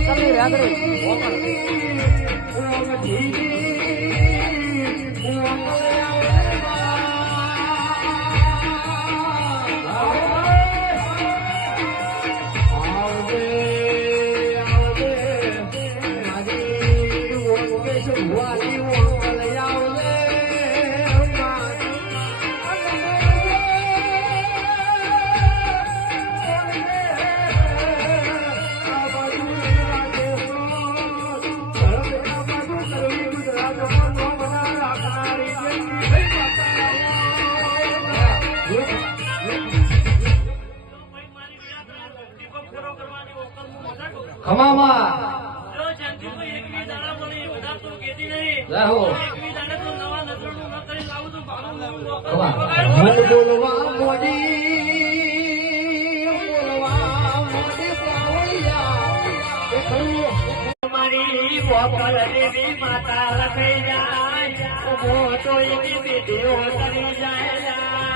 વોકરની રેગડી ખમામાં જો શાંતિભાઈ એકવી દાડા મને બધા તો કેતી નહીં રહો એકવી દાડા તો નવા નજરનું ન કરી લાવું તો ભાડું ખમા બોલવા મોડી પાવળિયા મારી ગોપાલ દેવી માતા લખાઈ જાય મોટો એની વિધિઓ કરી જાય